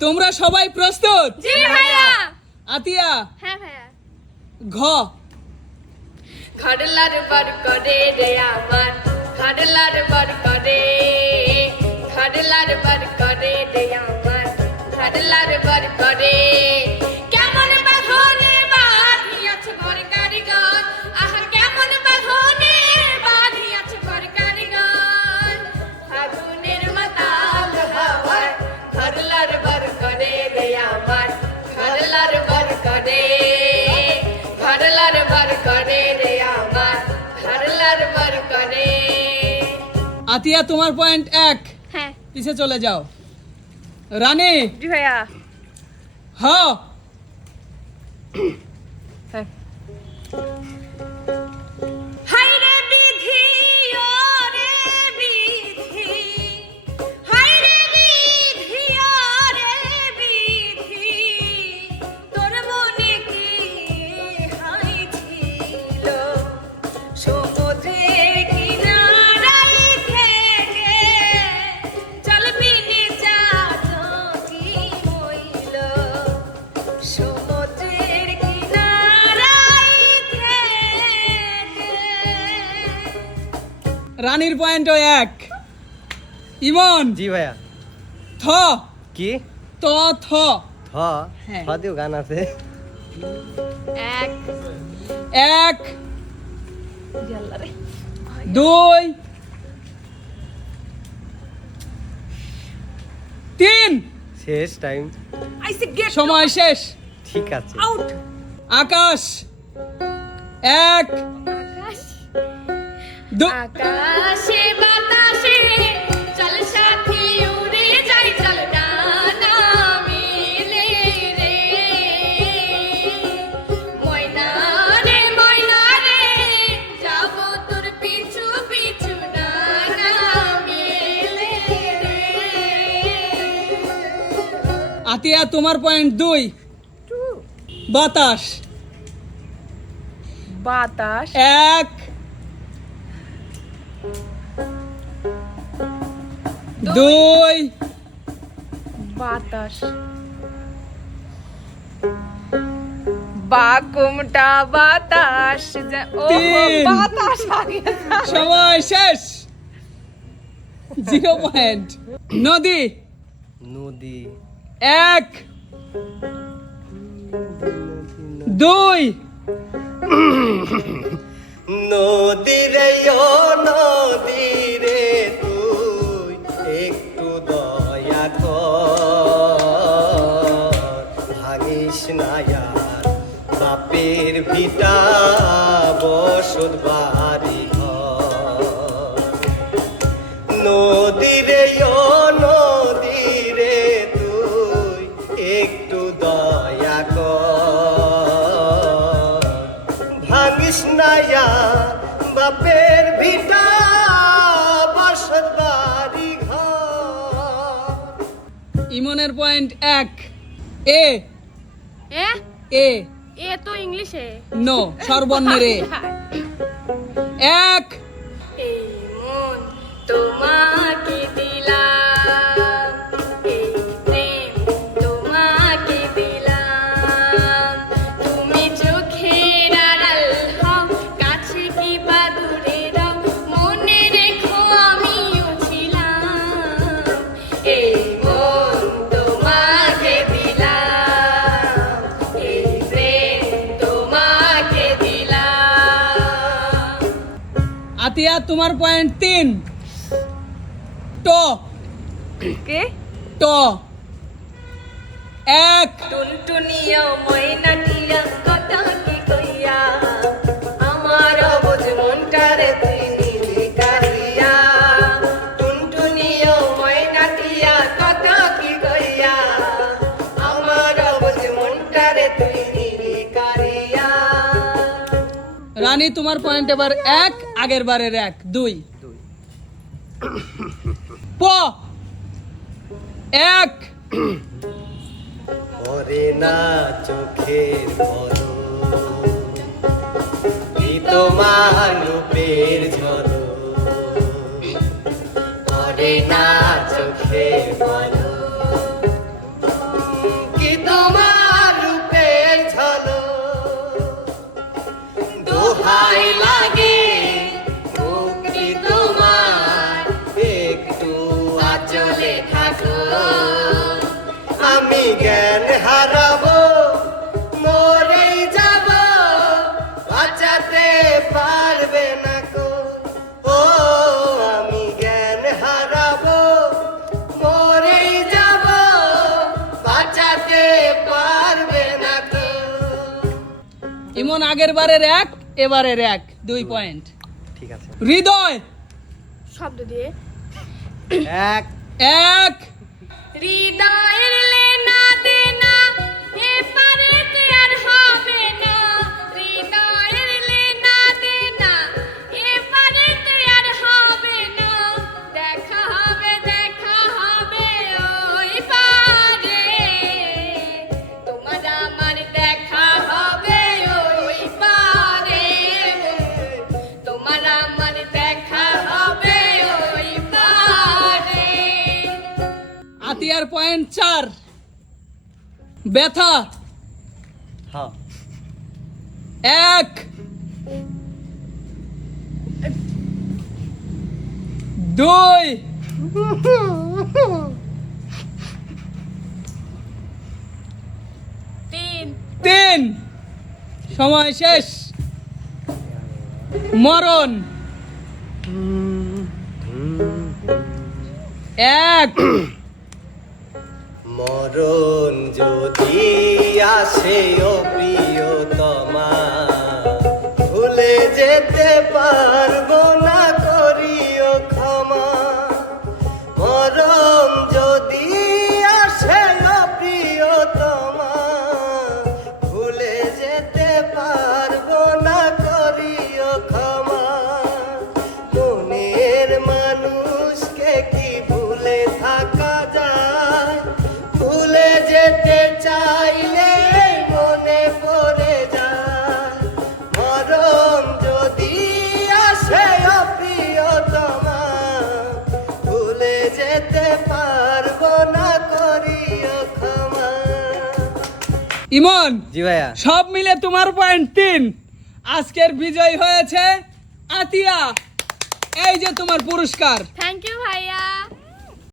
তোমরা সবাই প্রস্তুত? জি ভাইয়া। আতিয়া হ্যাঁ ভাইয়া। ঘ। ঘাডলার বার করে রে আমার ঘাডলার বার আতিয়া তোমার পয়েন্ট এক। হ্যাঁ। পিছে চলে যাও। রানী। জি ভাইয়া। হ রানীর পয়েন্টও এক। ইমন। জি ভাইয়া। থ। কি? ত থ। থ? হ্যাঁ। থ দিও গান আছে। এক। এক। দুই। তিন। শেষ টাইম। আইসে গেট। সময় শেষ। ঠিক আছে। আউট। আকাশ। এক। আকাশ। আকাশে বাতাসে চল সাথী উড়ে যাই চল ডানা মেলে রে। ময়না রে ময়না রে যাব তোর পিছু পিছু ডানা মেলে রে। আতিয়া তোমার পয়েন্ট দুই। বাতাস। বাতাস। এক দুই। বাতাস। বাকুমটা বাতাস। বাতাস সময় শেষ। Zero point. নদী। নদী। এক। দুই। নদী রে ও নদী। বাপের বসত বাড়ি ঘর। নদী রে ও নদী রে তুই একটু দয়া কর। ভাঙিস নাইয়া বাপের ভিটা বসত বাড়ি ঘর। ইমনের পয়েন্ট এক। এ? এ। এ তো ইংলিশে। নো সর্বর্ণের এ আতিয়া তোমার পয়েন্ট তিন। ট। কে? ট। এক। টুনটুনিয়া ময়নাটিয়া কথা রানী তোমার পয়েন্ট এবার এক আগের বারের এক দুই। প। এক। না চোখে তোমার ইমন আগের বারের এক এবারের এক দুই পয়েন্ট ঠিক আছে। হৃদয়! শব্দ দিয়ে। এক। এক। হৃদয়ের পয়েন্ট চার ব্যথা। হ্যাঁ। এক। দুই। তিন। তিন। সময় শেষ। মরণ। এক। মরণ যদি আসে ও প্রিয়তমা। ইমন জি ভাইয়া। সব মিলে তোমার পয়েন্ট তিন। আজকের বিজয় হয়েছে আতিয়া। এই যে তোমার পুরস্কার। থ্যাংক ইউ ভাইয়া।